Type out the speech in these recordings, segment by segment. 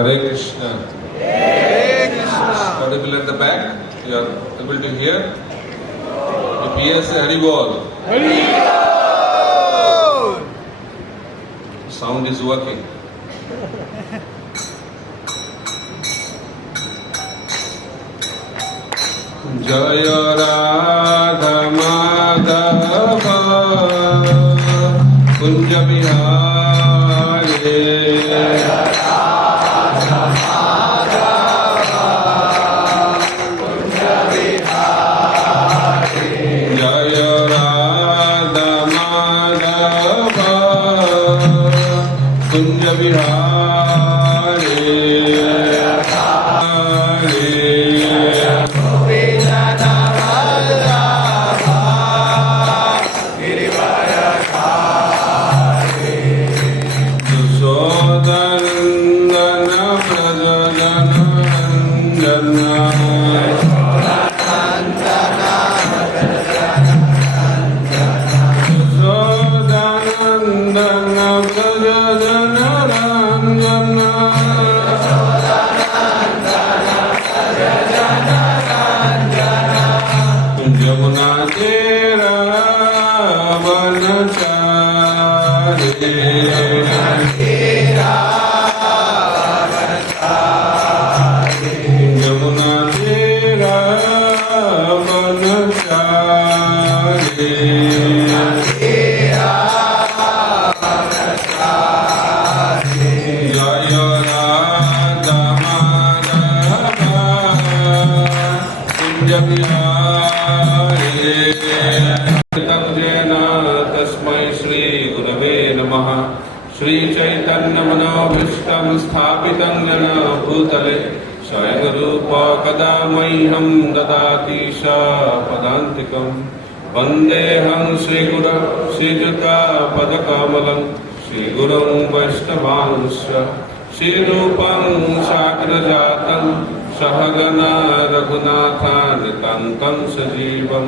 Hare Krishna. Hare Krishna. Audible at the back? You are able to hear? If yes, say Hari Bol. Hari Bol. Sound is working. Jaya Radha Madhava Kunja Bihari. Shri Chaitanya Manobhishtam Sthapitam Jana Bhutale Swayam Rupa Kadamaiham Dadati Sha Padantikam Vandeham Sri Guru Sri Juta Padakamalam Sri Gurum Vaishnavansya Sri Rupam Sagrajatam Sahagana Raghunathan Nitantam Sajivam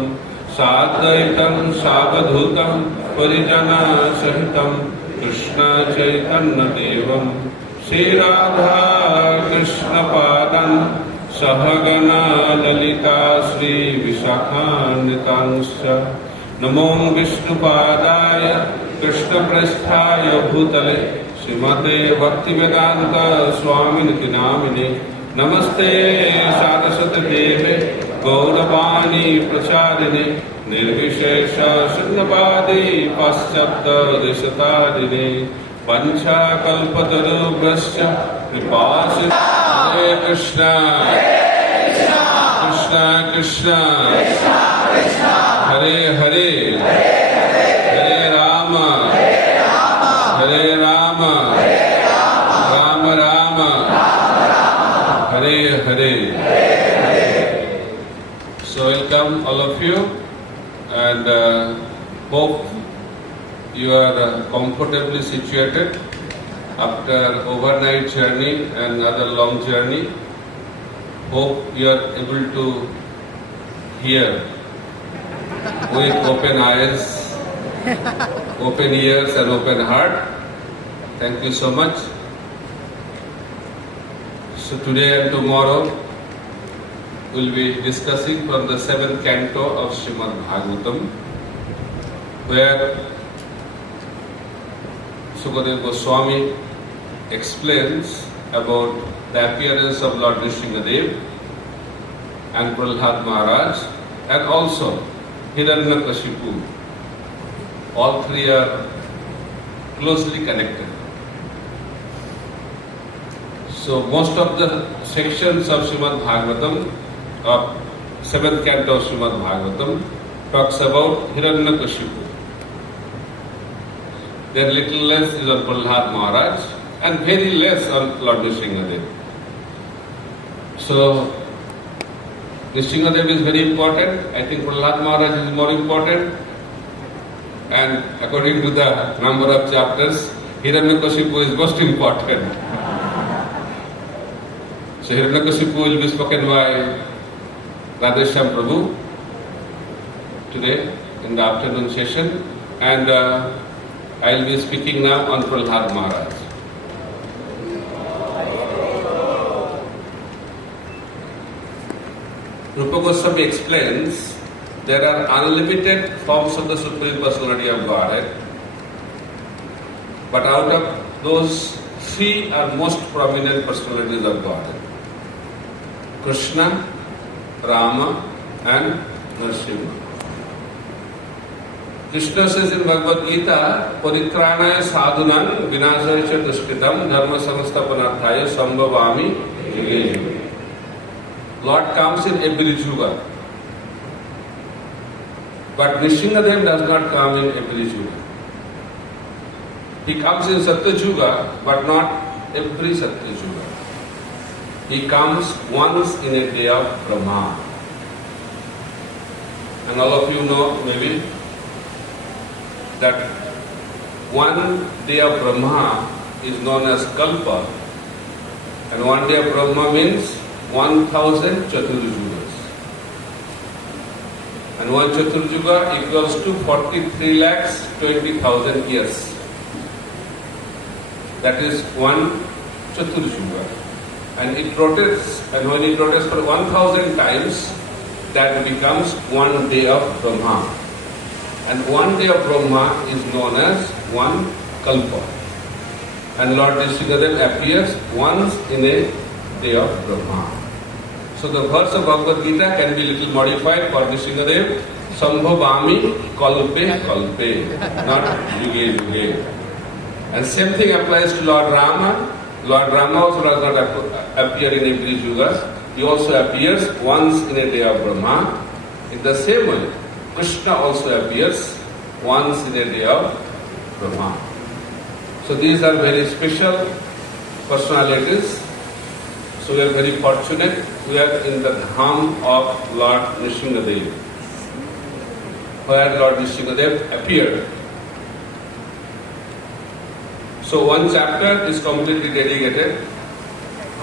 Sadaitam Savadhutam Parijana Sahitam Krishna Chaitanya Devam Sri Radha Krishna Padam Sahagana Lalita Sri Vishakhanitansya Namo Vishnu Padaya Krishna Prasthaya Bhutale Srimate Bhakti Vedanta Swami Namine Namaste Saraswati Deve Gauravani Pracharine Nirvishesha Shunnavadi Paschabda Rishatadine Pancha Kalpataru Brasya Kripasya Hare Krishna Krishna Krishna Hare Hare Hare Rama Hare Rama Rama Rama Hare Hare. So welcome all of you. And hope you are comfortably situated after overnight journey and other long journey. Hope you are able to hear with open eyes, open ears and open heart. Thank you so much. So today and tomorrow we'll be discussing from the 7th canto of Srimad Bhagavatam, where Sukadeva Goswami explains about the appearance of Lord Nrsimhadev and Prahlad Maharaj, and also Hiranyakashipu. All three are closely connected. So most of the sections of Srimad Bhagavatam, of 7th canto of Srimad Bhagavatam, talks about Hiranyakashipu. There little less is on Prahlad Maharaj and very less on Lord Nrsimhadev. So Nrsimhadev is very important. I think Prahlad Maharaj is more important. And according to the number of chapters, Hiranyakashipu is most important. So Hiranyakashipu will be spoken by Radheshyam Prabhu today in the afternoon session, and I will be speaking now on Prahlad Maharaj. Rupa Goswami explains there are unlimited forms of the Supreme Personality of Godhead, but out of those, three are most prominent personalities of Godhead: Krishna, Rama and Nrsimha. Krishna says in Bhagavad Gita, Paritranaya sadhunan vinasaya cha dushkritam dharma samasthapanarthaya sambhavami yuge yuge. Lord comes in every yuga, but Nrsimhadev does not come in every yuga. He comes in Satya Yuga, but not every Satya Yuga. He comes once in a day of Brahma. And all of you know maybe that one day of Brahma is known as Kalpa, and one day of Brahma means 1000 Chaturjugas. And one Chaturjuga equals to 43,20,000 years. That is one Chaturjuga. And it rotates, and when it rotates for 1000 times, that becomes one day of Brahma. And one day of Brahma is known as one Kalpa. And Lord Nrsimhadev appears once in a day of Brahma. So the verse of Bhagavad Gita can be little modified for Nrsimhadev. Sambhavami kalpe kalpe, not yuge yuge. And same thing applies to Lord Rama. Lord Rama also does not appear in every yuga. He also appears once in a day of Brahma. In the same way, Krishna also appears once in a day of Brahma. So these are very special personalities. So we are very fortunate. We are in the dham of Lord Nrsimhadev, where Lord Nrsimhadev appeared. So one chapter is completely dedicated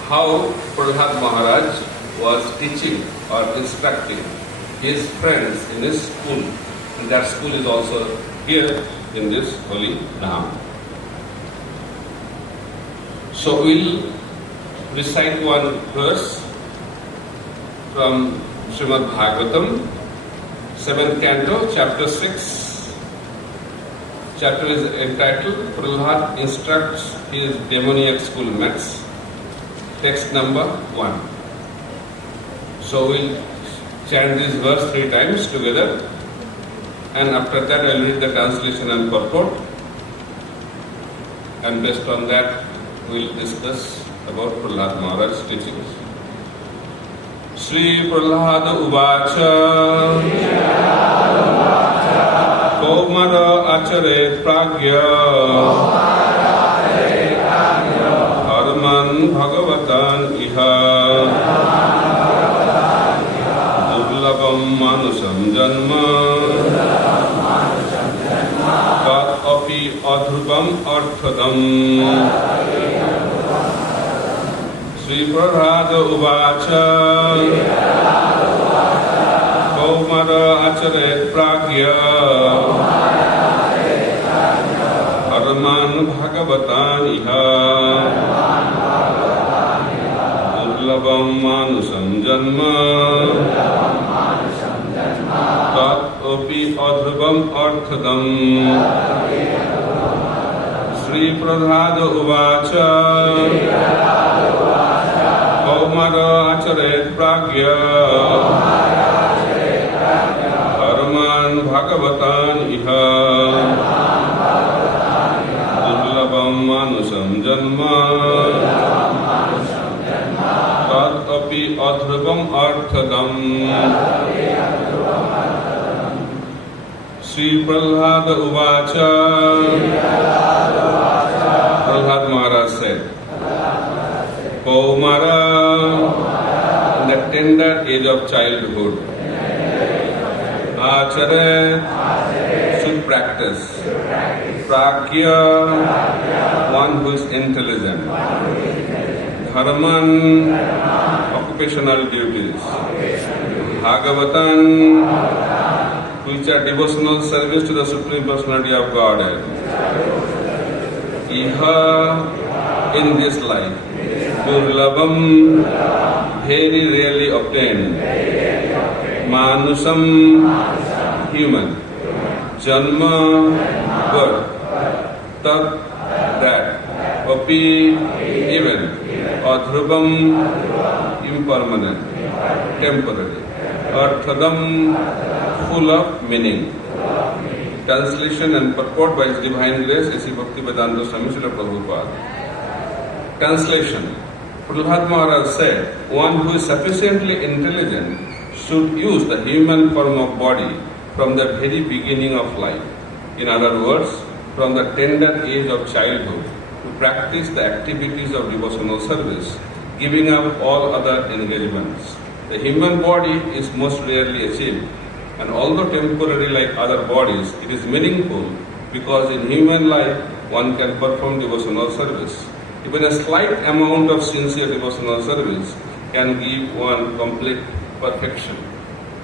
how Prahlad Maharaj was teaching or instructing his friends in his school. And that school is also here in this holy dham. So we'll recite one verse from Srimad Bhagavatam, 7th canto, chapter 6. Chapter is entitled Prahlad Instructs His Demoniac Schoolmates. Text number 1. So we'll chant this verse 3 times together, and after that I'll read the translation and purport, and based on that we'll discuss about Prahlad Maharaj's teachings. Shri Prahlad Uvacha Komara Acharet Pragya Harman Bhagavatan Iha Durlabam Manusam Janma Tat Api Adhrupam Arthadam. Shri Prahlad Uvacha Kaumara Acharet Pragya Harman Bhagavatan Iha Durlabam Manusam Janma Tat Api Adhrupam Arthadam. Shri Prahlad Uvacha Kaumara Acharet Pragya Harman Bhagavatan Iha Durlabam Manusam Janma Tat Api Adhrupam Arthadam. Shri Prahlad Uvacha. Prahlad Maharaj said, Kaumara, in the tender age of childhood, Acharet, should practice. Pragya, one who is intelligent. Dharman, occupational duties. Bhagavatan, which are devotional service to the Supreme Personality of Godhead. Iha, in this life. Durlabam, very rarely obtained. Manusam, human. Janma, birth. Tad, that. Api, even. Adhrubam, impermanent, temporary. Arthadam, full of meaning. Translation and purport by His Divine Grace, A.C. Bhakti Vedanta Swami Srila Prabhupada. Translation. Prahlad Maharaj said, one who is sufficiently intelligent should use the human form of body from the very beginning of life. In other words, from the tender age of childhood, to practice the activities of devotional service, giving up all other engagements. The human body is most rarely achieved, and although temporary like other bodies, it is meaningful because in human life one can perform devotional service. Even a slight amount of sincere devotional service can give one complete perfection.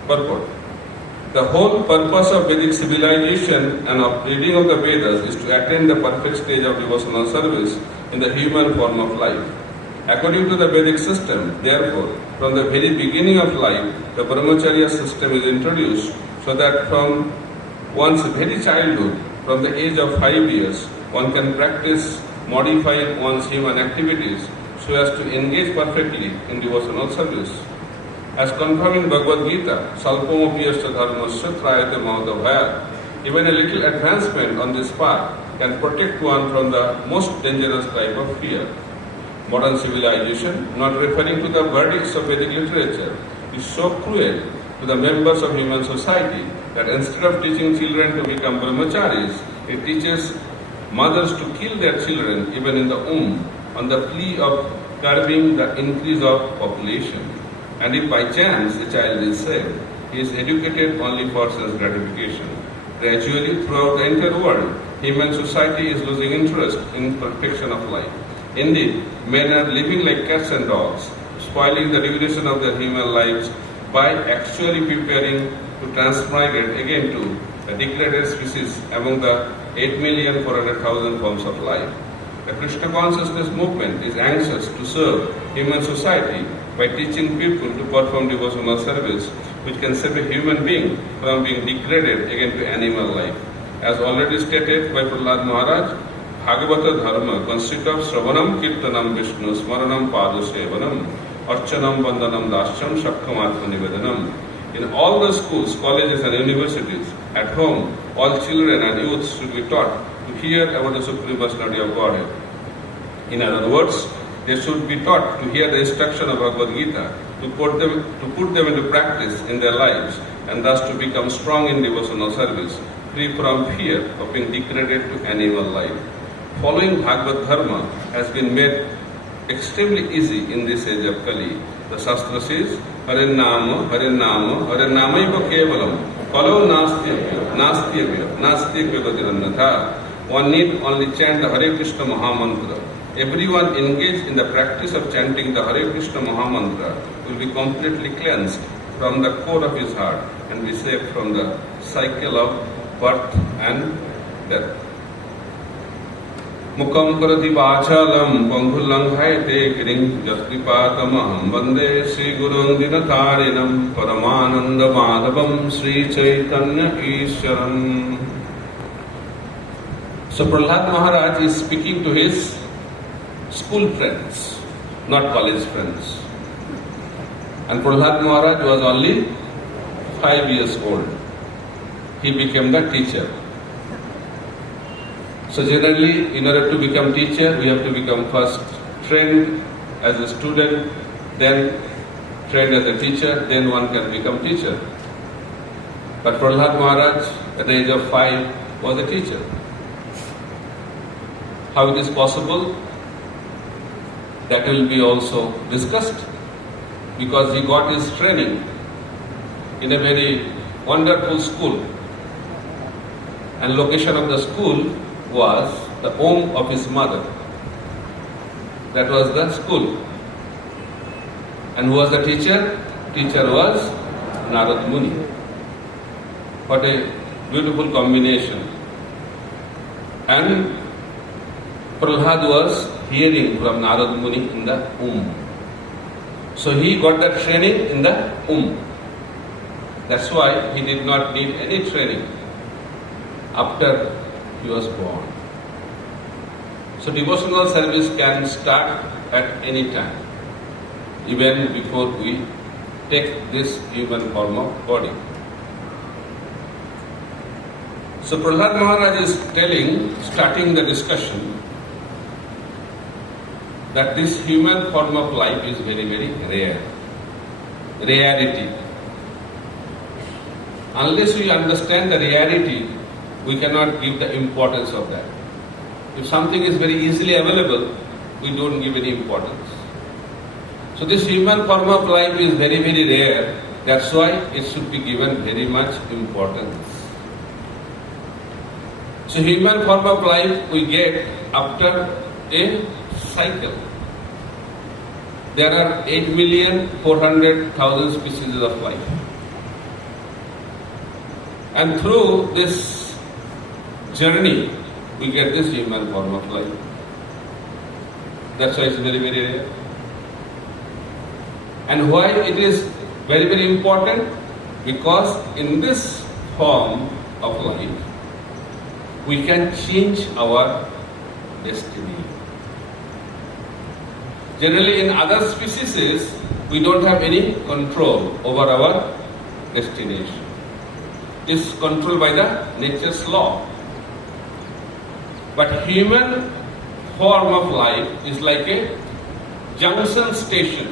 Purport. The whole purpose of Vedic civilization and of reading of the Vedas is to attain the perfect stage of devotional service in the human form of life. According to the Vedic system, therefore, from the very beginning of life, the brahmacharya system is introduced so that from one's very childhood, from the age of 5 years, one can practice modifying one's human activities so as to engage perfectly in devotional service. As confirmed in Bhagavad Gita, Salpamopiyasya dharmasya trayate maudavaya, even a little advancement on this path can protect one from the most dangerous type of fear. Modern civilization, not referring to the verdicts of Vedic literature, is so cruel to the members of human society that instead of teaching children to become brahmacharis, it teaches mothers to kill their children even in the womb on the plea of curbing the increase of population. And if by chance a child is saved, he is educated only for sense gratification. Gradually, throughout the entire world, human society is losing interest in perfection of life. Indeed, men are living like cats and dogs, spoiling the regulation of their human lives by actually preparing to transmigrate again to a degraded species among the 8,400,000 forms of life. The Krishna consciousness movement is anxious to serve human society by teaching people to perform devotional service which can save a human being from being degraded again to animal life. As already stated by Prahlad Maharaj, Bhagavata Dharma consists of Shravanam, Kirtanam, Vishnu, Smaranam, Padusevanam, Archanam, Vandanam, Dasyam, Shakkamatra Nivedanam. In all the schools, colleges and universities, at home, all children and youths should be taught to hear about the Supreme Personality of Godhead. In other words, they should be taught to hear the instruction of Bhagavad Gita, to put them into practice in their lives, and thus to become strong in devotional service, free from fear of being degraded to animal life. Following Bhagavad Dharma has been made extremely easy in this age of Kali. The Shastra says, Harinama, Harinama, Harinamaiva Kevalam, Kalau Nastyabhya, Nastyabhya. One need only chant the Hare Krishna Mahamantra. Everyone engaged in the practice of chanting the Hare Krishna Mahamantra will be completely cleansed from the core of his heart and be saved from the cycle of birth and death. Mukam karati vachalam panghulanghaite kiring jatripatamaham vande Sri Gurung Dinatarinam Paramananda Madhavam Sri Chaitanya Ishwaram. So Prahlad Maharaj is speaking to his school friends, not college friends. And Prahlad Maharaj was only 5 years old. He became the teacher. So generally, in order to become teacher, we have to become first trained as a student, then trained as a teacher, then one can become teacher. But Prahlad Maharaj, at the age of 5, was a teacher. How it is possible? That will be also discussed, because he got his training in a very wonderful school, and location of the school was the home of his mother. That was the school. And who was the teacher? Teacher was Narad Muni. What a beautiful combination. And Prahlad was hearing from Narad Muni in the womb. So he got that training in the womb. That's why he did not need any training after he was born. So devotional service can start at any time, even before we take this human form of body. So Prahlad Maharaj is starting the discussion, that this human form of life is very, very rare. Rarity. Unless we understand the rarity, we cannot give the importance of that. If something is very easily available, we don't give any importance. So this human form of life is very, very rare. That's why it should be given very much importance. So human form of life we get after a cycle. There are 8,400,000 species of life. And through this journey, we get this human form of life. That's why it's very, very rare. And why it is very, very important? Because in this form of life, we can change our destiny. Generally, in other species, we don't have any control over our destination. It's controlled by the nature's law. But human form of life is like a junction station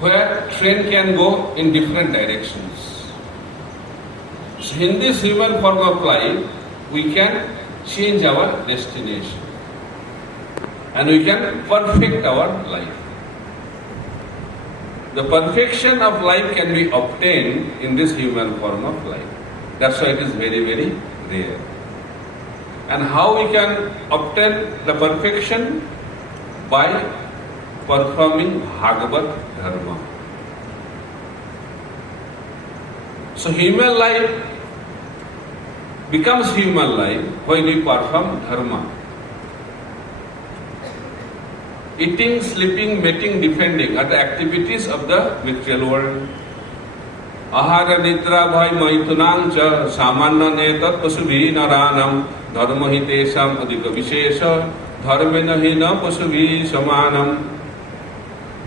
where train can go in different directions. So in this human form of life, we can change our destination and we can perfect our life. The perfection of life can be obtained in this human form of life. That's why it is very, very rare. And how we can obtain the perfection? By performing Bhagavad Dharma. So human life becomes human life when we perform Dharma. Eating, sleeping, mating, defending are the activities of the material world. Ahara nidra bhai maithunang cha samanna netat pasubhi naranam dharma hitesam adhika vishesha dharmena hina pasubhi samanam.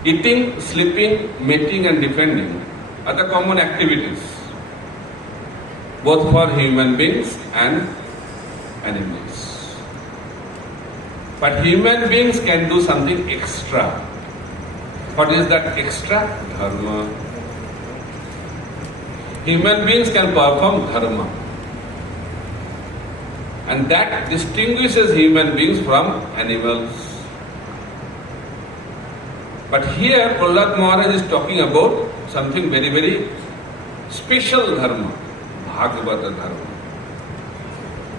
Eating, sleeping, mating and defending are the common activities, both for human beings and animals. But human beings can do something extra. What is that extra? Dharma. Human beings can perform dharma. And that distinguishes human beings from animals. But here Prahlad Maharaj is talking about something very, very special dharma, Bhagavata dharma.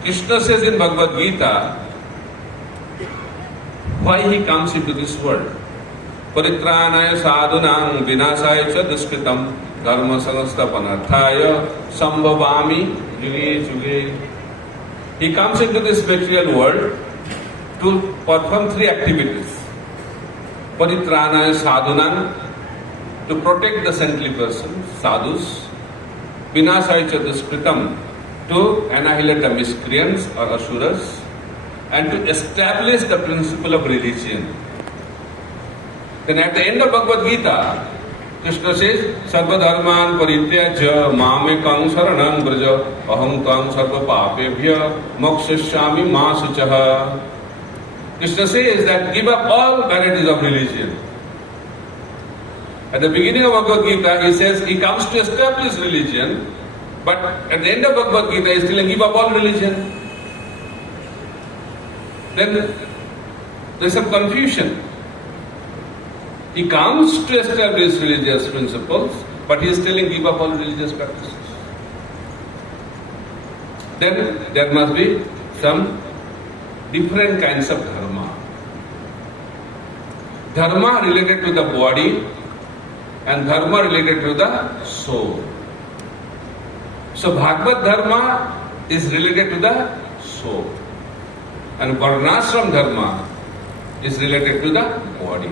Krishna says in Bhagavad Gita why he comes into this world. Paritranaya sadhunam vinasaya cha duskritam dharma sanstapanarthaya sambhavami yuge yuge. He comes into this material world to perform three activities. Paritranaya sadhunam, to protect the saintly persons, sadhus. Vinasaya cha duskritam, to annihilate the miscreants or asuras. And to establish the principle of religion. Then at the end of Bhagavad Gita, Krishna says, Sarva dharman parityaja mamekam saranam braja aham tam sarva papebhya mokshashyami ma suchaha. Krishna says that give up all varieties of religion. At the beginning of Bhagavad Gita, he says he comes to establish religion, but at the end of Bhagavad Gita, he is telling give up all religion. Then there is some confusion. He comes to establish religious principles, but he is telling give up all religious practices. Then there must be some different kinds of dharma. Dharma related to the body and dharma related to the soul. So Bhagavad dharma is related to the soul. And Varnashram dharma is related to the body.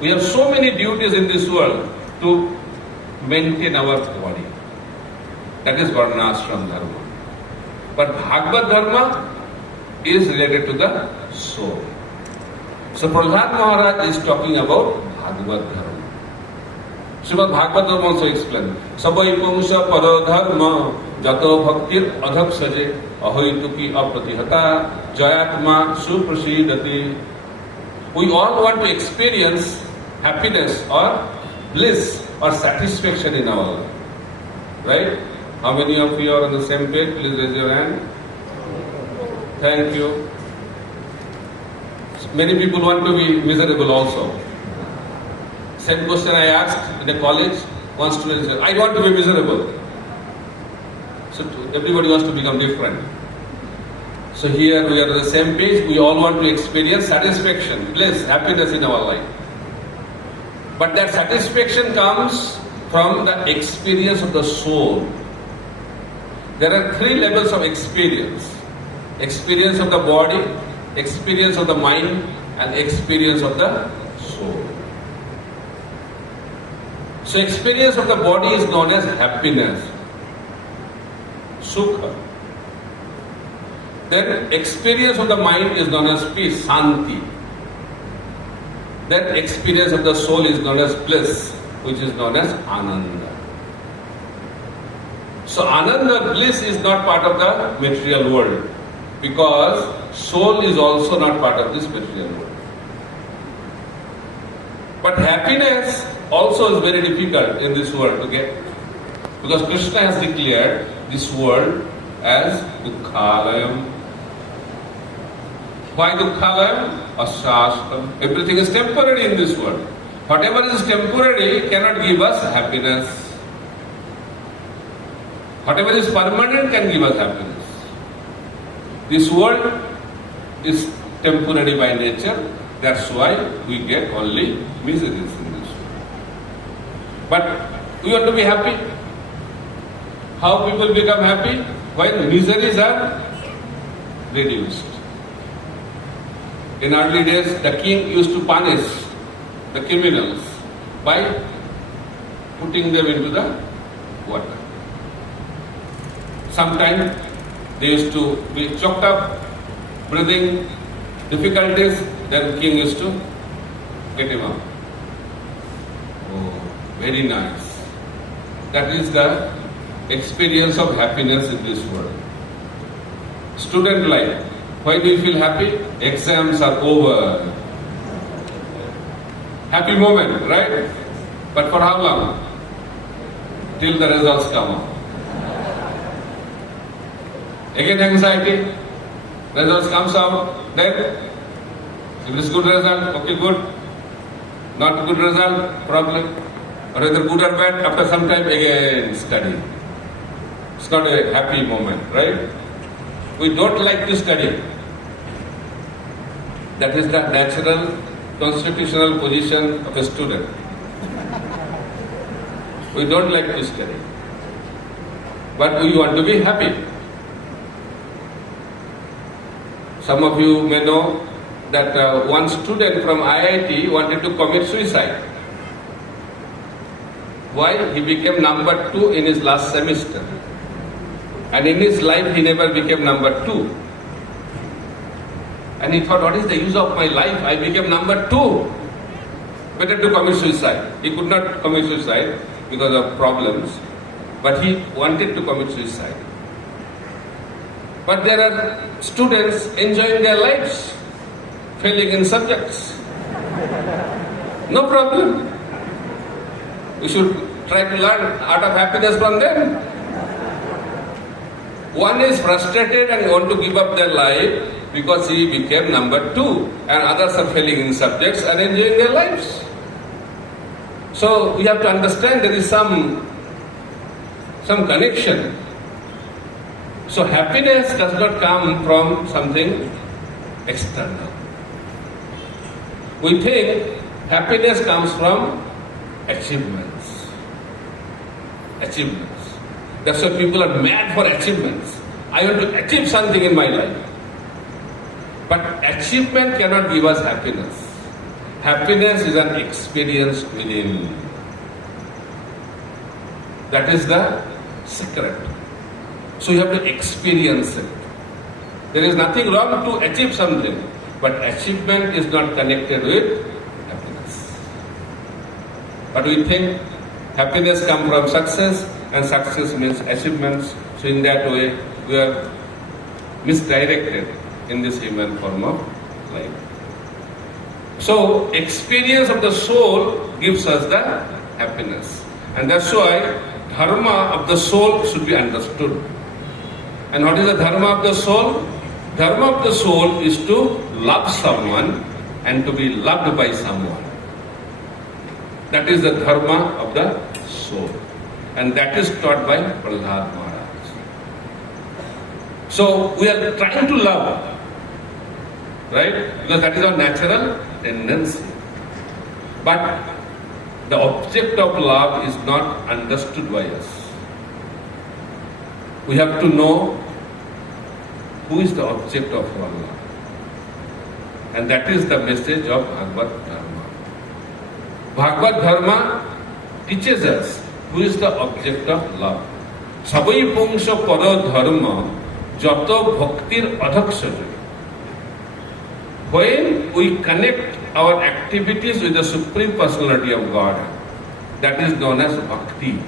We have so many duties in this world to maintain our body. That is Varnashram Dharma. But Bhagavad Dharma is related to the soul. So Prahlad Maharaj is talking about Bhagavad Dharma. Srimad Bhagavatam also explained, Sabai Pumsa Pada Dharma Jato Bhaktir Adhak Saje Ahoituki Apratihata Jayatma Suprasidati. We all want to experience happiness or bliss or satisfaction in our life. Right? How many of you are on the same page? Please raise your hand. Thank you. Many people want to be miserable also. Same question I asked in the college. One student said, I want to be miserable. So everybody wants to become different. So here we are on the same page. We all want to experience satisfaction, bliss, happiness in our life. But that satisfaction comes from the experience of the soul. There are 3 levels of experience. Experience of the body, experience of the mind, and experience of the soul. So experience of the body is known as happiness, sukha. Then experience of the mind is known as peace, santi. Then experience of the soul is known as bliss, which is known as ananda. So ananda, bliss is not part of the material world, because soul is also not part of this material world. But happiness also is very difficult in this world to get, because Krishna has declared this world as dukkhalayam. Why dukkhalayam? Ashashtam. Everything is temporary in this world. Whatever is temporary cannot give us happiness. Whatever is permanent can give us happiness. This world is temporary by nature. That's why we get only miseries in this world. But we want to be happy. How people become happy? When miseries are reduced. In early days, the king used to punish the criminals by putting them into the water. Sometimes they used to be choked up, breathing difficulties, then king used to get him out. Oh, very nice. That is the experience of happiness in this world. Student life. Why do you feel happy? Exams are over. Happy moment, right? But for how long? Till the results come out. Again anxiety, results comes out, then if it is good result, okay, good. Not good result, problem. Or either good or bad, after some time again study. It's not a happy moment, right? We don't like to study. That is the natural constitutional position of a student. We don't like to study. But we want to be happy. Some of you may know that one student from IIT wanted to commit suicide. Why? He became number 2 in his last semester. And in his life he never became number 2. And he thought, what is the use of my life? I became number 2. Better to commit suicide. He could not commit suicide because of problems. But he wanted to commit suicide. But there are students enjoying their lives, failing in subjects. No problem. We should try to learn art of happiness from them. One is frustrated and want to give up their life because he became number 2, and others are failing in subjects and enjoying their lives. So we have to understand there is some connection. So happiness does not come from something external. We think happiness comes from achievements. Achievements. That's why people are mad for achievements. I want to achieve something in my life. But achievement cannot give us happiness. Happiness is an experience within. That is the secret. So you have to experience it. There is nothing wrong to achieve something, but achievement is not connected with happiness. But we think happiness comes from success and success means achievements. So in that way, we are misdirected in this human form of life. So experience of the soul gives us the happiness. And that's why dharma of the soul should be understood. And what is the dharma of the soul? Dharma of the soul is to love someone and to be loved by someone. That is the dharma of the soul. And that is taught by Prahlad Maharaj. So we are trying to love, right? Because that is our natural tendency. But the object of love is not understood by us. We have to know who is the object of our love. And that is the message of Bhagavad Dharma. Bhagavad Dharma teaches us who is the object of love. Sabai pungsha para dharma jato bhaktir adhaksha. When we connect our activities with the Supreme Personality of God, that is known as Bhakti.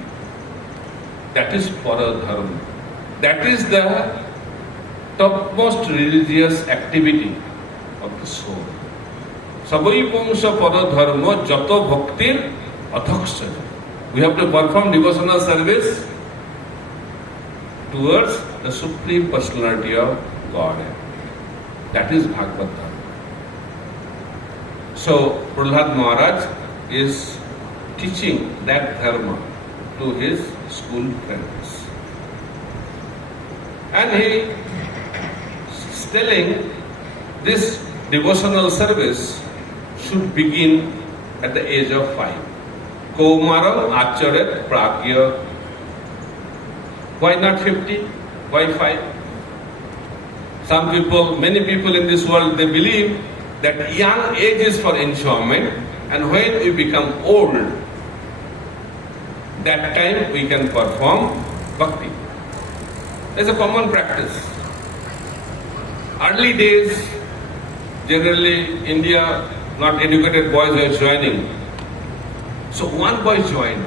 That is para dharma. That is the topmost religious activity of the soul. Sabai pungsha para dharma jato bhaktir adhaksha. We have to perform devotional service towards the Supreme Personality of God. That is Bhagavad Dharma. So Prahlad Maharaj is teaching that dharma to his school friends. And he is telling this devotional service should begin at the age of 5. Kaumaram acharet pragya. Why not 50? Why 5? Many people in this world, they believe that young age is for enjoyment, and when we become old, that time we can perform bhakti. It's a common practice. Early days, generally India, not educated boys were joining. So one boy joined.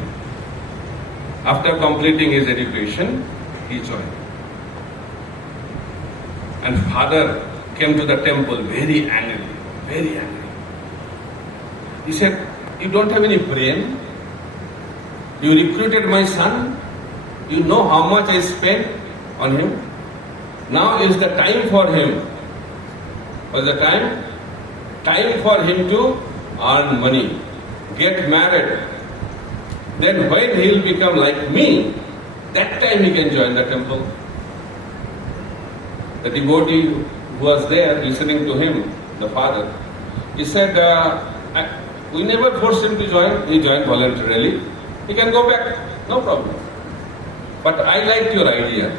After completing his education, he joined. And father came to the temple very angry. Very angry. He said, "You don't have any brain? You recruited my son? You know how much I spent on him? Now is the time for him. Was the time? Time for him to earn money, get married. Then when he will become like me, that time he can join the temple." The devotee who was there listening to him, the father, he said, we never forced him to join. He joined voluntarily. He can go back, no problem. But I liked your idea.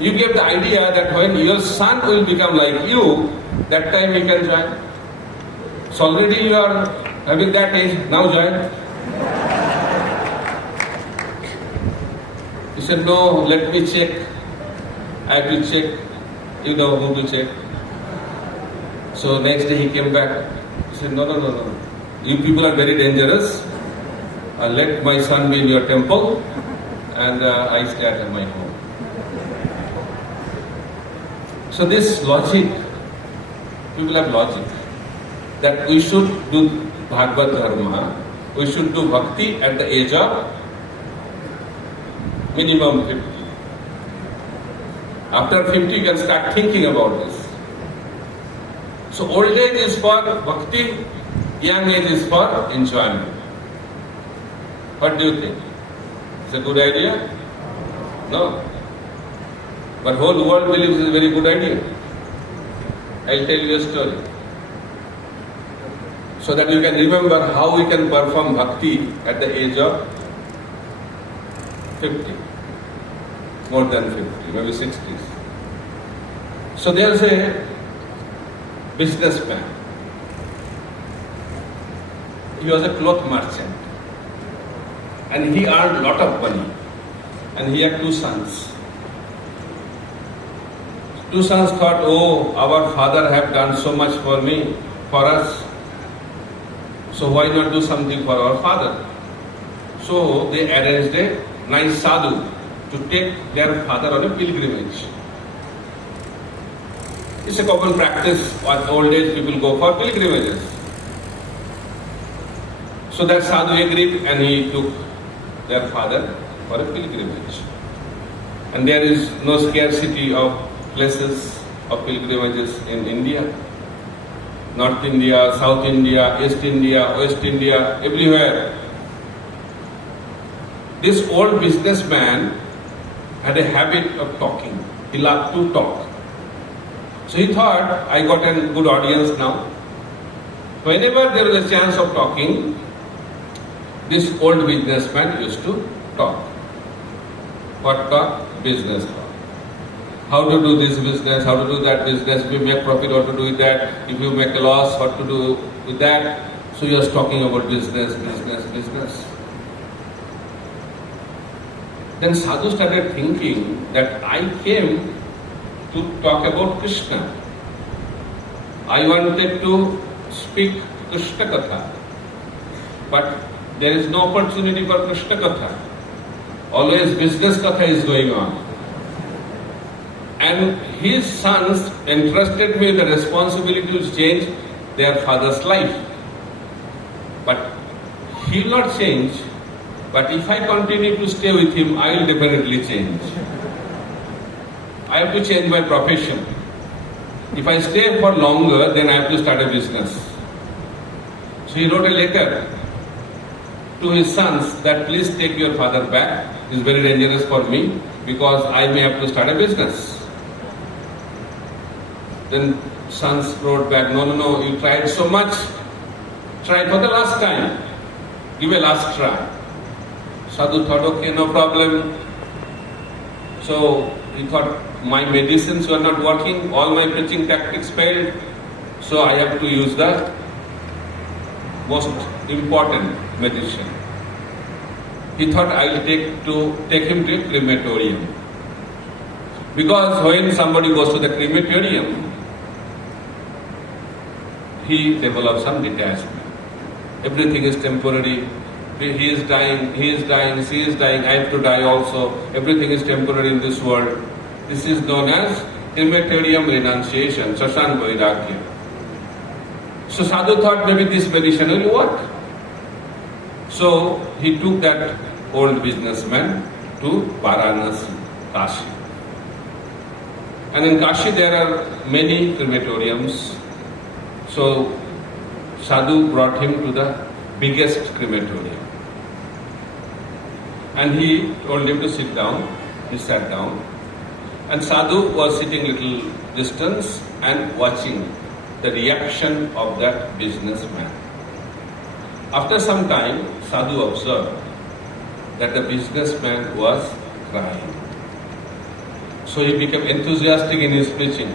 You gave the idea that when your son will become like you, that time he can join. So already you are having that age, now join. He said, "No, let me check. I have to check." You know who to check. So next day he came back. He said, no. You people are very dangerous. Let my son be in your temple, and I stay at my home. So this logic, people have logic, that we should do Bhagavad Dharma, we should do Bhakti at the age of minimum 50. After 50 you can start thinking about this. So old age is for Bhakti, young age is for enjoyment. What do you think? It's a good idea? No. But whole world believes it's a very good idea. I'll tell you a story. So that you can remember how we can perform Bhakti at the age of 50. More than 50, maybe 60s. So there's a businessman. He was a cloth merchant. and he earned a lot of money. And he had two sons. Two sons thought, oh, our father have done so much for me, for us. So why not do something for our father? So they arranged a nice sadhu to take their father on a pilgrimage. It's a common practice. At old age, people go for pilgrimages. So that sadhu agreed and he took their father for a pilgrimage. And there is no scarcity of places of pilgrimages in India. North India, South India, East India, West India, everywhere. This old businessman had a habit of talking. He loved to talk. So he thought, I got a good audience now. Whenever there was a chance of talking, this old businessman used to talk. What talk? Business talk. How to do this business, how to do that business, if you make profit, what to do with that, if you make a loss, what to do with that. So he was talking about business. Then sadhu started thinking that I came to talk about Krishna. I wanted to speak Krishna Katha, but there is no opportunity for Krishna Katha. Always business Katha is going on. And his sons entrusted me with the responsibility to change their father's life. But he will not change. But if I continue to stay with him, I will definitely change. I have to change my profession. If I stay for longer, then I have to start a business. So he wrote a letter to his sons that please take your father back. It is very dangerous for me because I may have to start a business. Then sons wrote back, no, you tried so much. Try for the last time. Give a last try. Sadhu thought, okay, no problem. So he thought, my medicines were not working, all my preaching tactics failed. So I have to use the most important medicine. He thought I will take him to a crematorium. Because when somebody goes to the crematorium, he develops some detachment. Everything is temporary. He is dying, she is dying, I have to die also. Everything is temporary in this world. This is known as crematorium renunciation, Sashan Vairagya. So sadhu thought maybe this medicine will work. So he took that old businessman to Varanasi, Kashi. And in Kashi there are many crematoriums. So sadhu brought him to the biggest crematorium. And he told him to sit down. He sat down. And sadhu was sitting a little distance and watching the reaction of that businessman. After some time, sadhu observed that the businessman was crying. So he became enthusiastic in his preaching.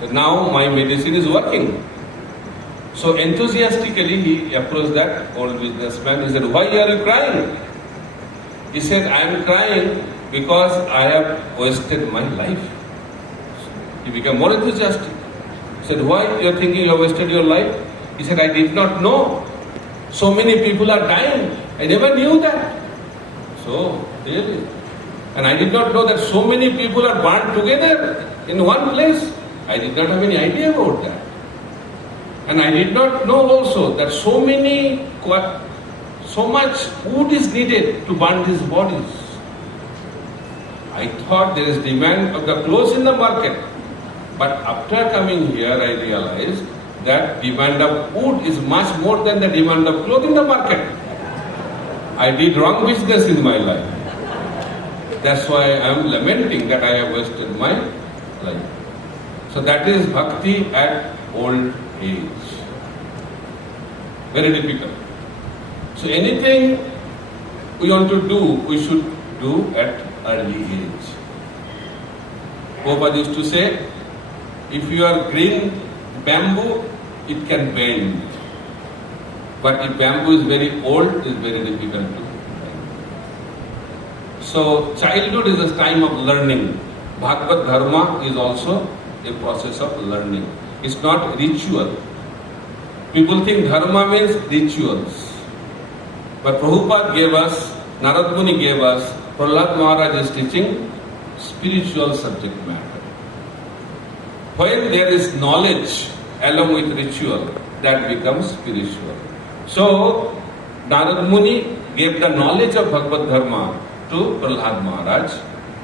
So now my medicine is working. So enthusiastically he approached that old businessman. He said, why are you crying? He said, I am crying because I have wasted my life. He became more enthusiastic. He said, why you are thinking you have wasted your life? He said, I did not know. So many people are dying. I never knew that. So, really. And I did not know that so many people are burned together in one place. I did not have any idea about that. And I did not know also that so much wood is needed to burn these bodies. I thought there is demand of the clothes in the market. But after coming here, I realized that demand of wood is much more than the demand of clothes in the market. I did wrong business in my life. That's why I am lamenting that I have wasted my life. So that is bhakti at old age. Very difficult. So anything we want to do, we should do at early age. Prabhupada used to say, if you are green bamboo, it can bend. But if bamboo is very old, it is very difficult to bend. So childhood is a time of learning. Bhagavad Dharma is also a process of learning. It's not ritual. People think Dharma means rituals. But Prabhupada gave us, Narad Muni gave us, Prahlad Maharaj is teaching spiritual subject matter. When there is knowledge along with ritual, that becomes spiritual. So, Narad Muni gave the knowledge of Bhagavad Dharma to Prahlad Maharaj,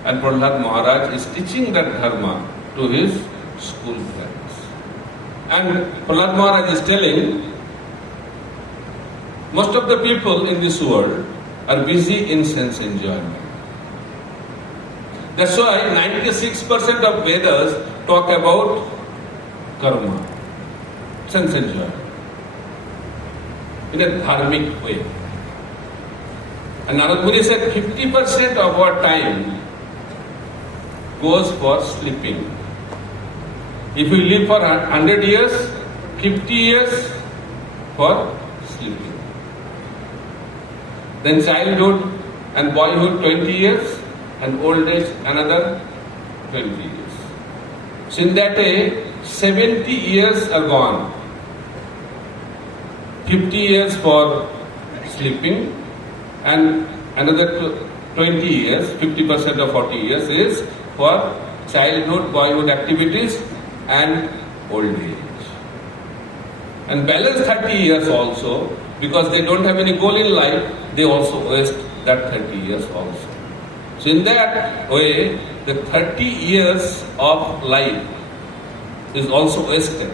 and Prahlad Maharaj is teaching that Dharma to his school friends. And Prahlad Maharaj is telling, most of the people in this world are busy in sense enjoyment. That's why 96% of Vedas talk about karma, sense enjoyment, in a dharmic way. And Narad Muni said 50% of our time goes for sleeping. If we live for 100 years, 50 years for sleeping. Then childhood and boyhood 20 years, and old age another 20 years. So in that way, 70 years are gone. 50 years for sleeping, and another 20 years, 50% of 40 years is for childhood, boyhood activities and old age. And balance 30 years also, because they don't have any goal in life, they also waste that 30 years also. So in that way, the 30 years of life is also wasted.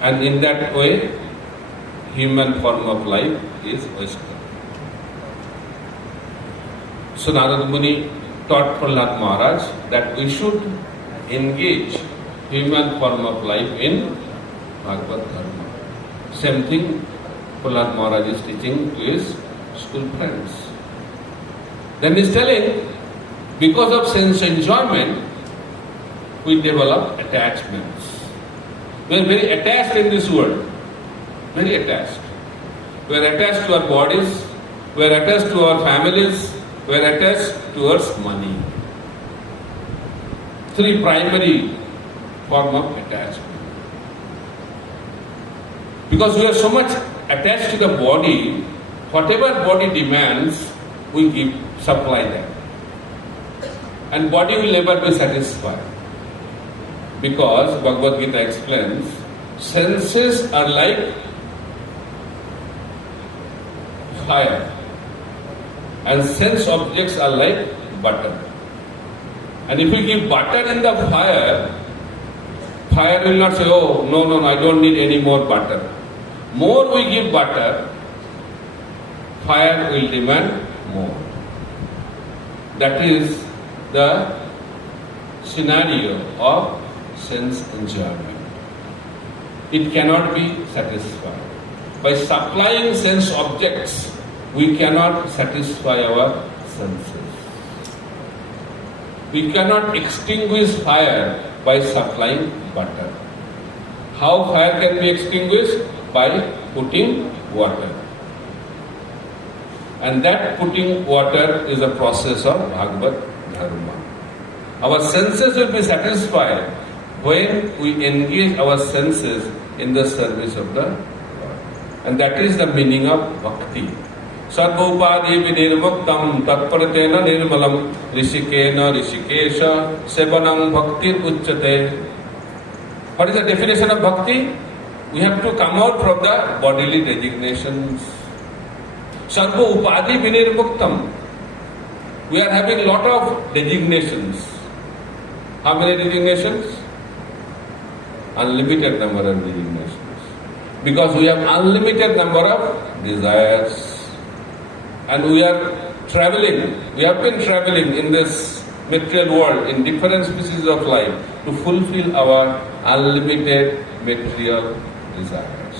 And in that way, human form of life is wasted. So Narad Muni taught Prahlad Maharaj that we should engage human form of life in Bhagavad Dharma. Same thing Prahlad Maharaj is teaching to his school friends. Then he is telling, because of sense enjoyment, we develop attachments. We are very attached in this world. Very attached. We are attached to our bodies, we are attached to our families, we are attached towards money. Three primary form of attachment. Because we are so much attached to the body, whatever body demands, we give, supply them. And body will never be satisfied. Because Bhagavad Gita explains, senses are like fire and sense objects are like butter. And if we give butter in the fire, fire will not say, oh, no, I don't need any more butter. More we give butter, fire will demand more. That is the scenario of sense enjoyment. It cannot be satisfied. By supplying sense objects, we cannot satisfy our senses. We cannot extinguish fire by supplying butter. How fire can be extinguished? By putting water. And that putting water is a process of Bhagavad Dharma. Our senses will be satisfied when we engage our senses in the service of the Lord. And that is the meaning of Bhakti. Sarva upadi vinirmuktam tatparatena nirmalam rishikena rishikesha sevanam bhaktir uchyate. What is the definition of Bhakti? We have to come out from the bodily designations. Sarva upadi vinirmuktam. We are having lot of designations. How many designations? Unlimited number of designations. Because we have unlimited number of desires. And we are traveling, we have been traveling in this material world in different species of life to fulfill our unlimited material desires.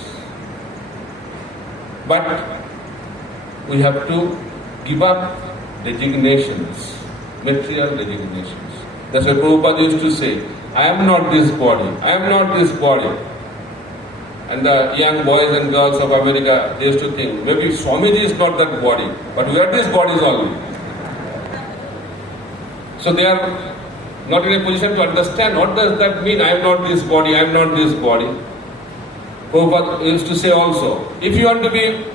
But we have to give up designations, material designations. That's why Prabhupada used to say, I am not this body, I am not this body. And the young boys and girls of America, they used to think, maybe Swamiji is not that body, but we are these bodies only. So they are not in a position to understand what does that mean. I am not this body, I am not this body. Prabhupada used to say also, if you want to be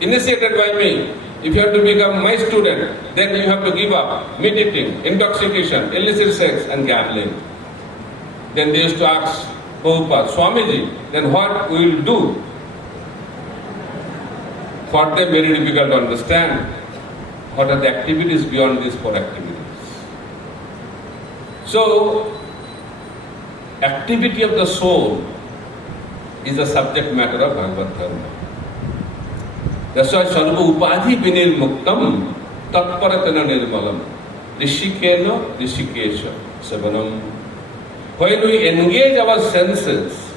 initiated by me, if you have to become my student, then you have to give up meat eating, intoxication, illicit sex and gambling. Then they used to ask Prabhupada, Swamiji, then what we will do? For them very difficult to understand. What are the activities beyond these four activities? So, activity of the soul is the subject matter of Bhagavad Dharma. That's why Sarva Upadhi Vinirmuktam Tatparatana Nirmalam Rishikena Rishikesha Savanam. When we engage our senses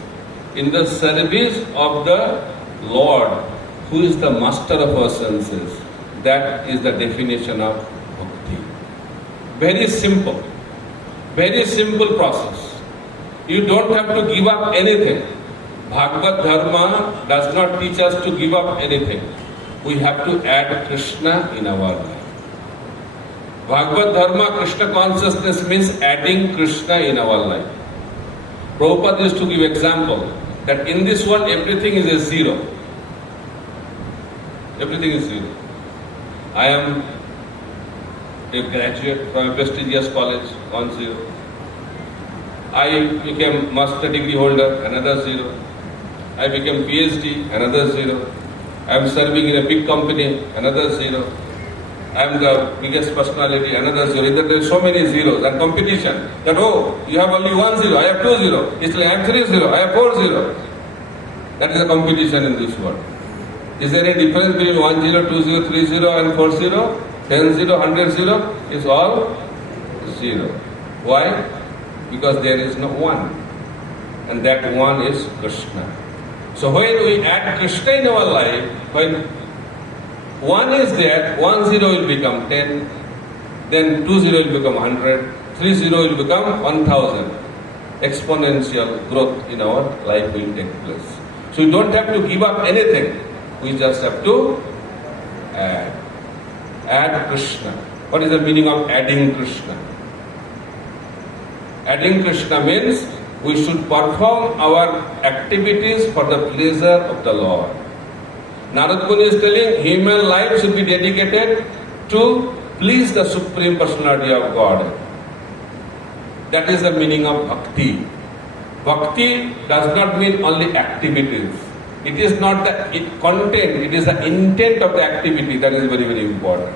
in the service of the Lord, who is the master of our senses, that is the definition of Bhakti. Very simple process. You don't have to give up anything. Bhagavad Dharma does not teach us to give up anything. We have to add Krishna in our life. Bhagavad Dharma, Krishna consciousness means adding Krishna in our life. Prabhupada used to give example that in this world everything is a zero. Everything is zero. I am a graduate from a prestigious college, 1-0. I became master degree holder, another 0. I became PhD, another 0. I am serving in a big company, another 0. I am the biggest personality, another 0. There are so many zeros and competition. That you have only 1 0, I have 2 0. It's like I have 3 0, I have 4 0. That is a competition in this world. Is there any difference between 1 0, 2 0, 3 0 and 4 0? 10 0, 100 0? It's all 0. Why? Because there is no one. And that one is Krishna. So when we add Krishna in our life, when 1 is there, 1 0 will become 10, then 2 0 will become 100, 3 0 will become 1000. Exponential growth in our life will take place. So you don't have to give up anything. We just have to add Krishna. What is the meaning of adding Krishna? Adding Krishna means we should perform our activities for the pleasure of the Lord. Narad Muni is telling human life should be dedicated to please the Supreme Personality of God. That is the meaning of Bhakti. Bhakti does not mean only activities. It is not the content, it is the intent of the activity that is very, very important.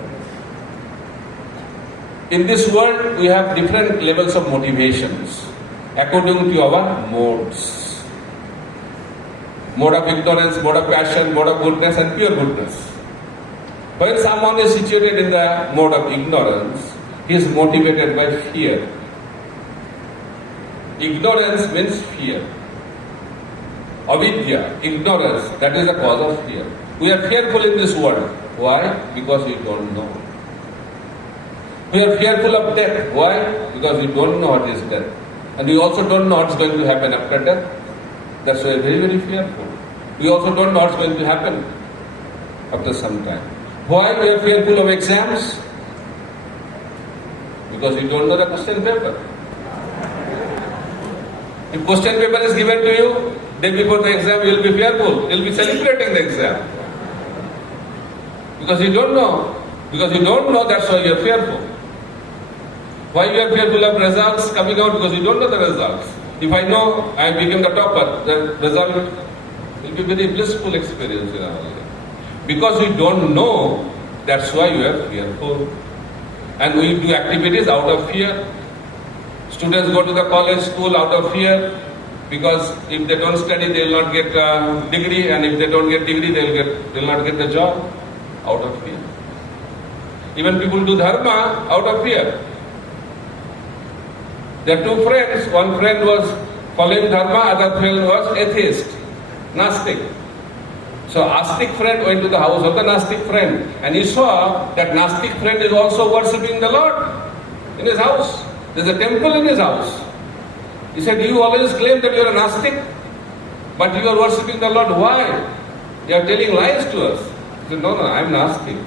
In this world, we have different levels of motivations according to our modes. Mode of ignorance, mode of passion, mode of goodness and pure goodness. When someone is situated in the mode of ignorance, he is motivated by fear. Ignorance means fear. Avidya, ignorance, that is the cause of fear. We are fearful in this world. Why? Because we don't know. We are fearful of death. Why? Because we don't know what is death. And we also don't know what's going to happen after death. That's why we are very, very fearful. We also don't know what's going to happen after some time. Why we are fearful of exams? Because we don't know the question paper. If question paper is given to you, day before the exam you will be fearful. You will be celebrating the exam. Because you don't know. Because you don't know, that's why you are fearful. Why you are fearful of results coming out? Because you don't know the results. If I know I became the topper, the result will be very blissful experience in our life. Because we don't know, that's why you are fearful. And we do activities out of fear. Students go to the college, school out of fear, because if they don't study, they will not get a degree, and if they don't get degree, they will not get the job, out of fear. Even people do dharma out of fear. There are two friends. One friend was following dharma, other friend was atheist, Nastic. So Astic friend went to the house of the Nastic friend, and he saw that Nastic friend is also worshipping the Lord in his house. There is a temple in his house. He said, you always claim that you are a Nastic, but you are worshipping the Lord. Why? You are telling lies to us. He said, no, I am Nastic,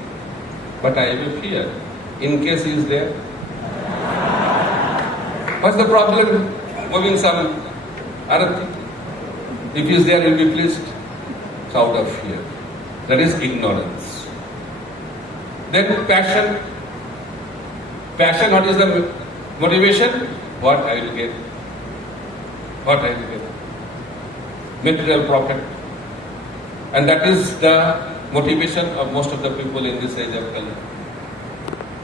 but I have a fear. In case he is there. What's the problem? Moving some other thing. If he is there, he will be pleased. It's out of fear. That is ignorance. Then passion. Passion, what is the motivation? What I will get. What I will get. Material profit. And that is the motivation of most of the people in this age of Kali.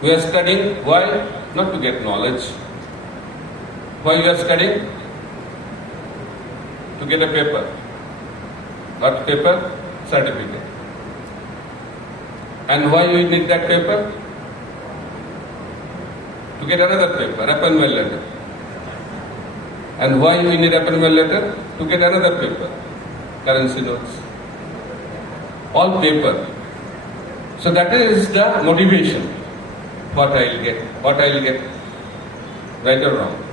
We are studying. Why? Not to get knowledge. Why you are studying? To get a paper. What paper? Certificate. And why you need that paper? To get another paper, appointment letter. And why you need appointment letter? To get another paper, currency notes. All paper. So that is the motivation. What I will get. What I will get. Right or wrong?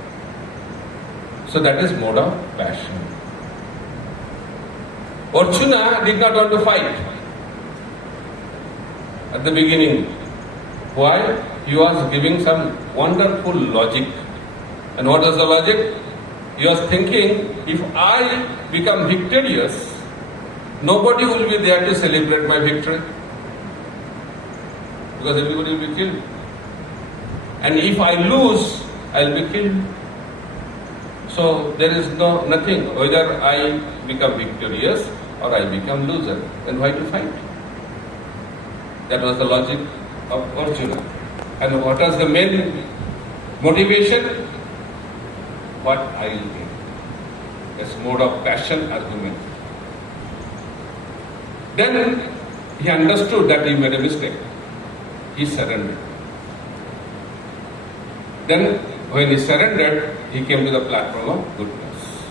So that is mode of passion. Arjuna did not want to fight at the beginning. Why? He was giving some wonderful logic. And what was the logic? He was thinking, if I become victorious, nobody will be there to celebrate my victory. Because everybody will be killed. And if I lose, I will be killed. So there is nothing, whether I become victorious or I become loser. Then why to fight? That was the logic of Arjuna. And what was the main motivation? What I will get. That's mode of passion argument. Then he understood that he made a mistake. He surrendered. Then when he surrendered, he came to the platform of goodness.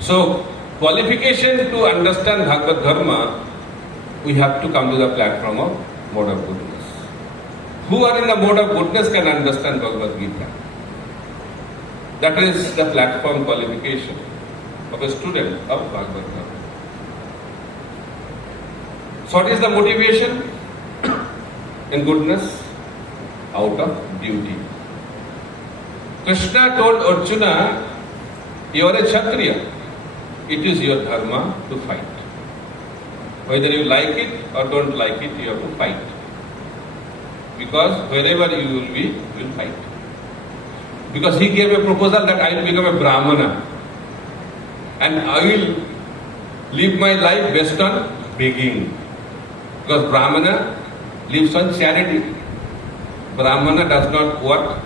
So, qualification to understand Bhagavad Dharma, we have to come to the platform of mode of goodness. Who are in the mode of goodness can understand Bhagavad Gita. That is the platform qualification of a student of Bhagavad Dharma. So what is the motivation in goodness? Out of duty. Krishna told Arjuna, you are a Kshatriya. It is your dharma to fight. Whether you like it or don't like it, you have to fight. Because wherever you will be, you will fight. Because he gave a proposal that I will become a Brahmana. And I will live my life based on begging. Because Brahmana lives on charity. Brahmana does not work.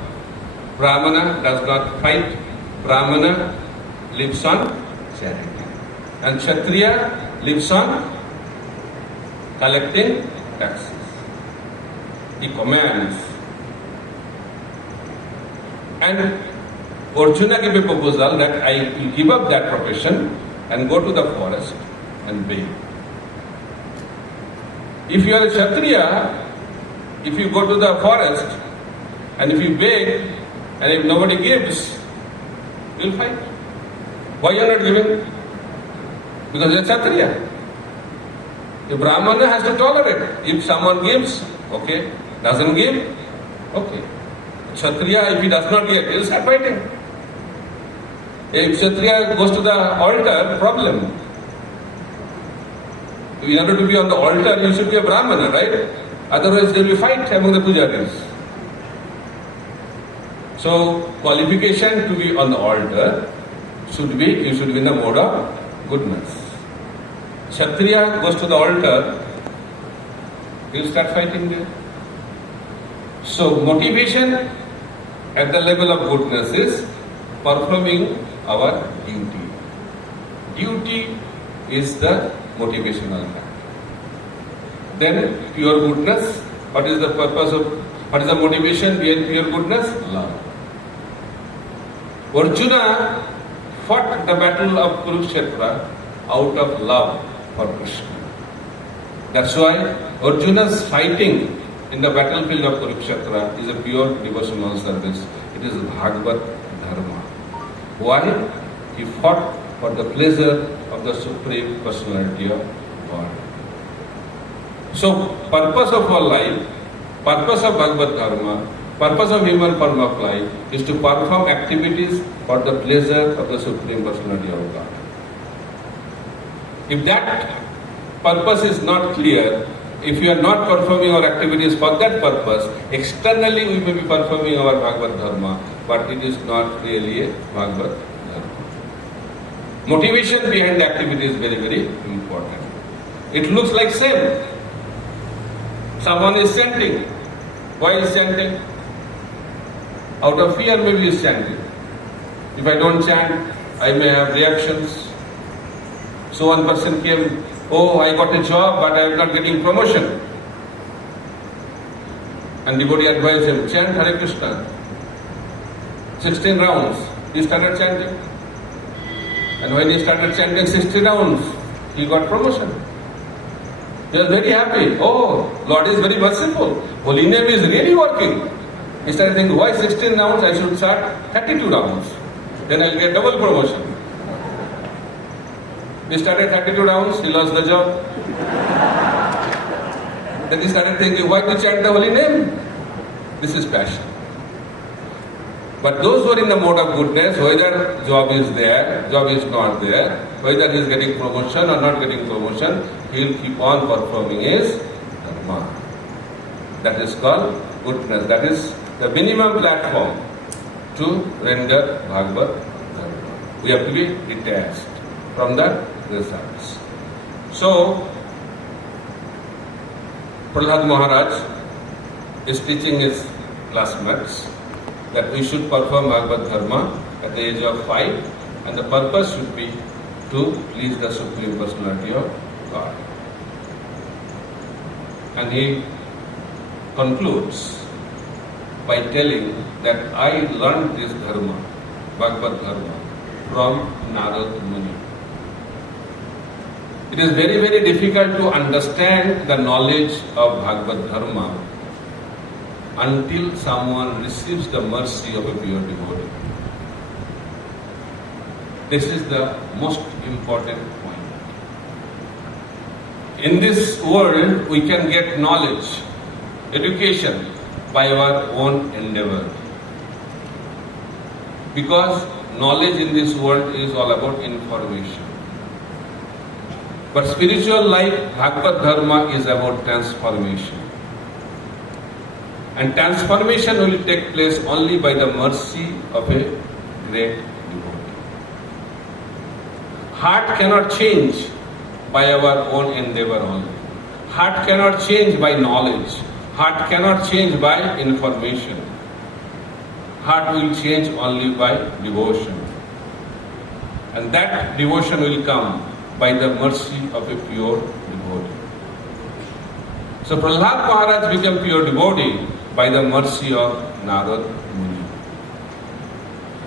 Brahmana does not fight. Brahmana lives on charity. And Kshatriya lives on collecting taxes. He commands. And Arjuna gave a proposal that I will give up that profession and go to the forest and beg. If you are a Kshatriya, if you go to the forest and if you beg and if nobody gives, you will fight. Why you are not giving? Because you are Kshatriya. The Brahmana has to tolerate. If someone gives, okay. Doesn't give, okay. Kshatriya, if he does not give, he will start fighting. If Kshatriya goes to the altar, problem. In order to be on the altar, you should be a Brahmana, right? Otherwise, there will be fight among the pujaris. So, qualification to be on the altar should be, you should be in the mode of goodness. Kshatriya goes to the altar, he will start fighting there. So, motivation at the level of goodness is performing our duty. Duty is the motivational factor. Then, pure goodness. What is the purpose of, what is the motivation behind pure goodness? Love. Arjuna fought the battle of Kurukshetra out of love for Krishna. That's why Arjuna's fighting in the battlefield of Kurukshetra is a pure devotional service. It is Bhagavad Dharma. Why? He fought for the pleasure of the Supreme Personality of God. So, purpose of our life, purpose of Bhagavad Dharma Purpose of human form of life is to perform activities for the pleasure of the Supreme Personality of God. If that purpose is not clear, if we are not performing our activities for that purpose, externally we may be performing our Bhagavad Dharma, but it is not really a Bhagavad Dharma. Motivation behind the activity is very, very important. It looks like same. Someone is chanting. Why is chanting? Out of fear maybe is chanting. If I don't chant, I may have reactions. So one person came, oh, I got a job but I am not getting promotion. And devotee advised him, chant Hare Krishna. 16 rounds. He started chanting. And when he started chanting 60 rounds, he got promotion. He was very happy. Oh, Lord is very merciful. Holy name is really working. He started thinking, why 16 rounds? I should start 32 rounds. Then I'll get double promotion. He started 32 rounds, he lost the job. Then he started thinking, why to chant the holy name? This is passion. But those who are in the mode of goodness, whether job is there, job is not there, whether he is getting promotion or not getting promotion, he will keep on performing his dharma. That is called goodness. That is the minimum platform to render Bhagavad Dharma. We have to be detached from the results. So, Prahlad Maharaj is teaching his classmates that we should perform Bhagavad Dharma at the age of 5, and the purpose should be to please the Supreme Personality of God. And he concludes by telling that I learned this Dharma, Bhagavad Dharma, from Narad Muni. It is very, very difficult to understand the knowledge of Bhagavad Dharma until someone receives the mercy of a pure devotee. This is the most important point. In this world, we can get knowledge, education by our own endeavor. Because knowledge in this world is all about information. But spiritual life, Bhagavad Dharma, is about transformation. And transformation will take place only by the mercy of a great devotee. Heart cannot change by our own endeavor only. Heart cannot change by knowledge. Heart cannot change by information. Heart will change only by devotion. And that devotion will come by the mercy of a pure devotee. So Prahlad Maharaj became pure devotee by the mercy of Narad Muni.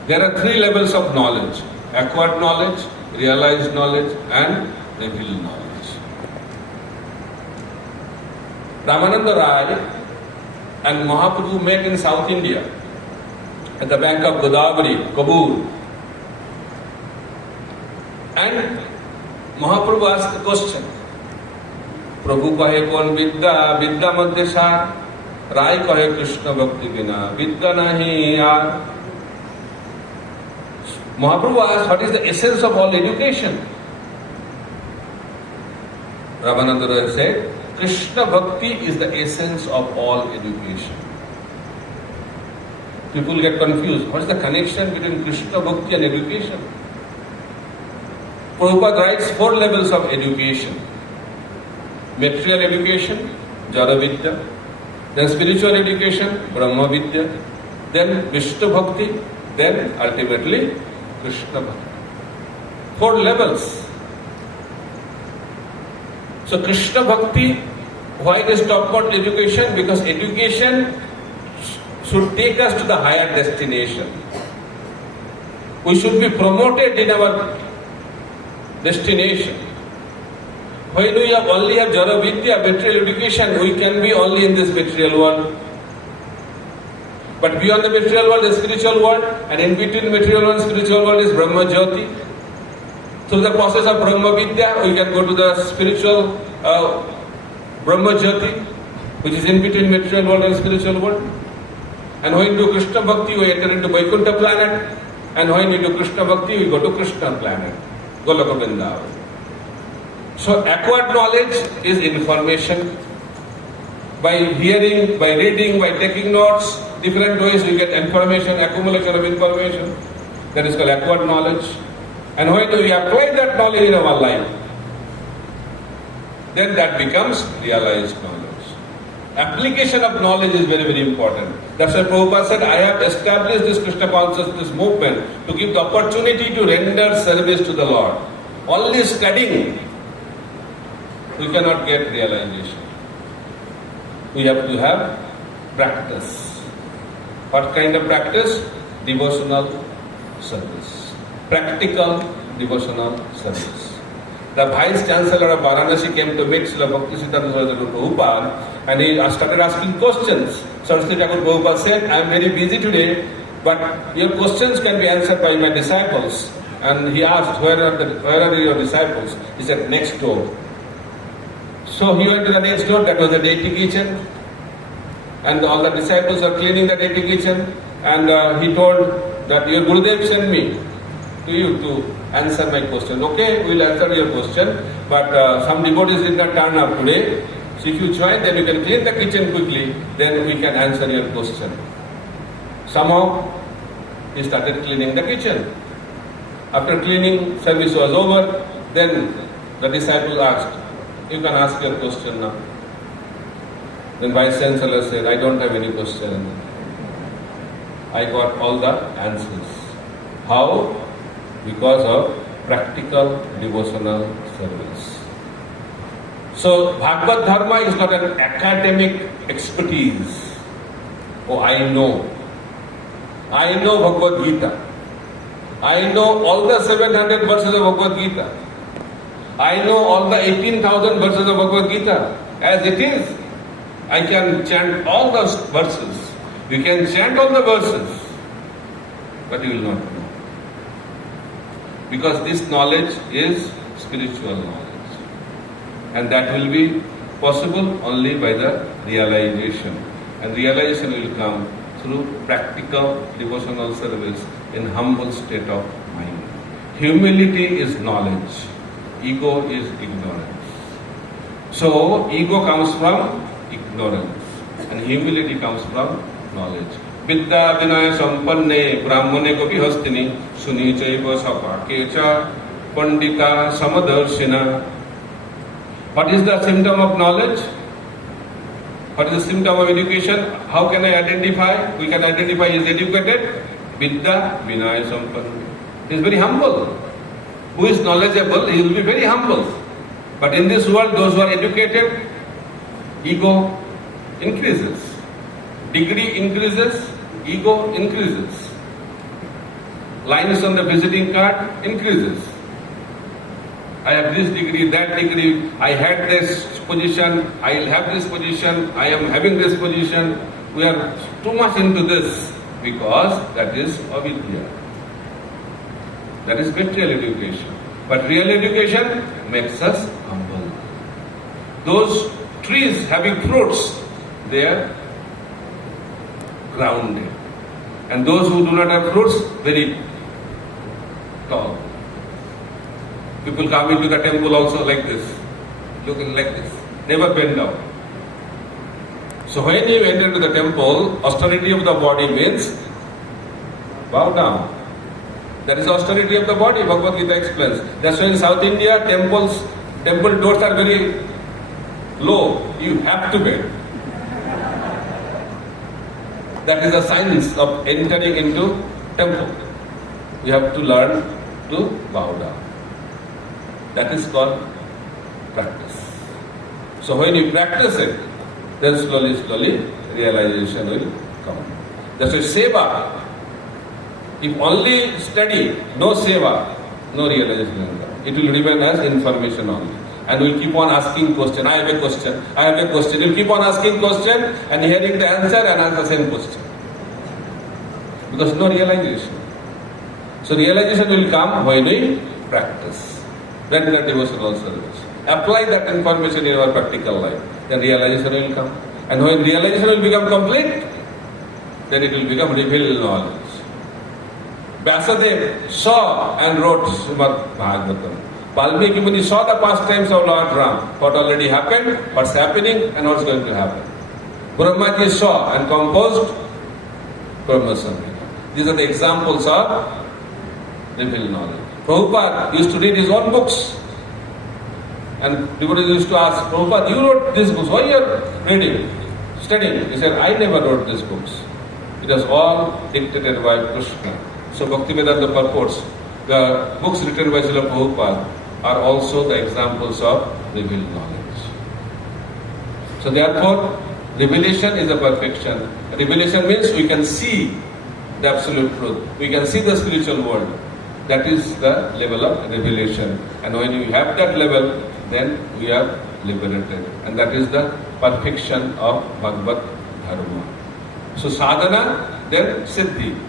There are 3 levels of knowledge: acquired knowledge, realized knowledge, and revealed knowledge. Ramananda Rai and Mahaprabhu met in South India at the bank of Godavari, Kabul. And Mahaprabhu asked the question, Prabhu kahe kon vidya, vidya madhya sar, Rai kahe Krishna bhakti bina, vidya nahi yaar. Mahaprabhu asked, what is the essence of all education? Ramananda Rai said, Krishna bhakti is the essence of all education. People get confused. What is the connection between Krishna bhakti and education? Prabhupada writes 4 levels of education. Material education, Jara Vidya. Then spiritual education, Brahma Vidya. Then Vishnu Bhakti. Then ultimately Krishna Bhakti. 4 levels. So Krishna Bhakti, why it is talked about education? Because education should take us to the higher destination. We should be promoted in our destination. When we only have Jara Vidya, material education, we can be only in this material world. But beyond the material world is spiritual world, and in between material world and spiritual world is Brahma Jyoti. Through the process of Brahma Vidya, we can go to the spiritual Brahma Jyoti, which is in between material world and spiritual world. And when you do Krishna Bhakti, we enter into Vaikuntha planet. And when we do Krishna Bhakti, we go to Krishna planet, Goloka Vrindavan. So acquired knowledge is information. By hearing, by reading, by taking notes, different ways we get information, accumulation of information. That is called acquired knowledge. And when we apply that knowledge in our life, then that becomes realized knowledge. Application of knowledge is very, very important. That's why Prabhupada said, I have established this Krishna consciousness movement to give the opportunity to render service to the Lord. Only studying, we cannot get realization. We have to have practice. What kind of practice? Devotional service. Practical devotional service. The Vice Chancellor of Varanasi came to meet Srila Bhakti Siddhanta Saraswati Prabhupada and he started asking questions. Saraswati Thakur Prabhupada said, I am very busy today, but your questions can be answered by my disciples. And he asked, where are your disciples? He said, next door. So he went to the next door, that was the deity kitchen. And all the disciples are cleaning the deity kitchen. And he told that your Gurudev sent me to you to answer my question. Okay, we will answer your question. But some devotees did not turn up today. So if you join, then you can clean the kitchen quickly. Then we can answer your question. Somehow, he started cleaning the kitchen. After cleaning, service was over. Then the disciple asked, you can ask your question now. Then Vice Chancellor said, I don't have any question. I got all the answers. How? Because of practical devotional service. So Bhagavad Dharma is not an academic expertise. Oh, I know Bhagavad Gita. I know all the 700 verses of Bhagavad Gita. I know all the 18,000 verses of Bhagavad Gita. As it is, I can chant all those verses. You can chant all the verses, but you will not know. Because this knowledge is spiritual knowledge. And that will be possible only by the realization. And realization will come through practical devotional service in humble state of mind. Humility is knowledge. Ego is ignorance. So, ego comes from ignorance. And humility comes from knowledge. Vidya vinaya sampanne brahmane gopi hastini suni chaiva sapakecha pandita samadarshina. What is the symptom of knowledge? What is the symptom of education? How can I identify? We can identify he is educated. Vidya vinaya sampanne. He is very humble. Who is knowledgeable, he will be very humble. But in this world, those who are educated, ego increases. Degree increases, ego increases. Lines on the visiting card increases. I have this degree, that degree, I had this position, I will have this position, I am having this position. We are too much into this because that is avidya. That is material education. But real education makes us humble. Those trees having fruits, they are grounded. And those who do not have fruits, very tall. People come into the temple also like this, looking like this, never bend down. So when you enter into the temple, austerity of the body means bow down. That is austerity of the body, Bhagavad Gita explains. That's why in South India, temple doors are very low. You have to bend. That is the science of entering into temple. You have to learn to bow down. That is called practice. So when you practice it, then slowly realization will come. That's why seva. If only study, no seva, no realization will come. It will remain as information only. And we'll keep on asking question. I have a question. I have a question. You'll keep on asking question and hearing the answer and answer the same question. Because no realization. So realization will come when we practice. Then the devotional service. Apply that information in our practical life. Then realization will come. And when realization will become complete, then it will become revealed knowledge. Vyasadeva saw and wrote Srimad Bhagavatam. Valmiki Muni saw the pastimes of Lord Ram, what already happened, what's happening, and what's going to happen. Brahmaji saw and composed Brahma Samhita. These are the examples of revealed knowledge. Prabhupada used to read his own books. And devotees used to ask, Prabhupada, you wrote these books, why you are reading, studying? He said, I never wrote these books. It was all dictated by Krishna. So Bhaktivedanta purports, the books written by Srila Prabhupada are also the examples of revealed knowledge. So therefore, revelation is a perfection. Revelation means we can see the absolute truth. We can see the spiritual world. That is the level of revelation. And when we have that level, then we are liberated. And that is the perfection of Bhagavad Dharma. So sadhana, then siddhi.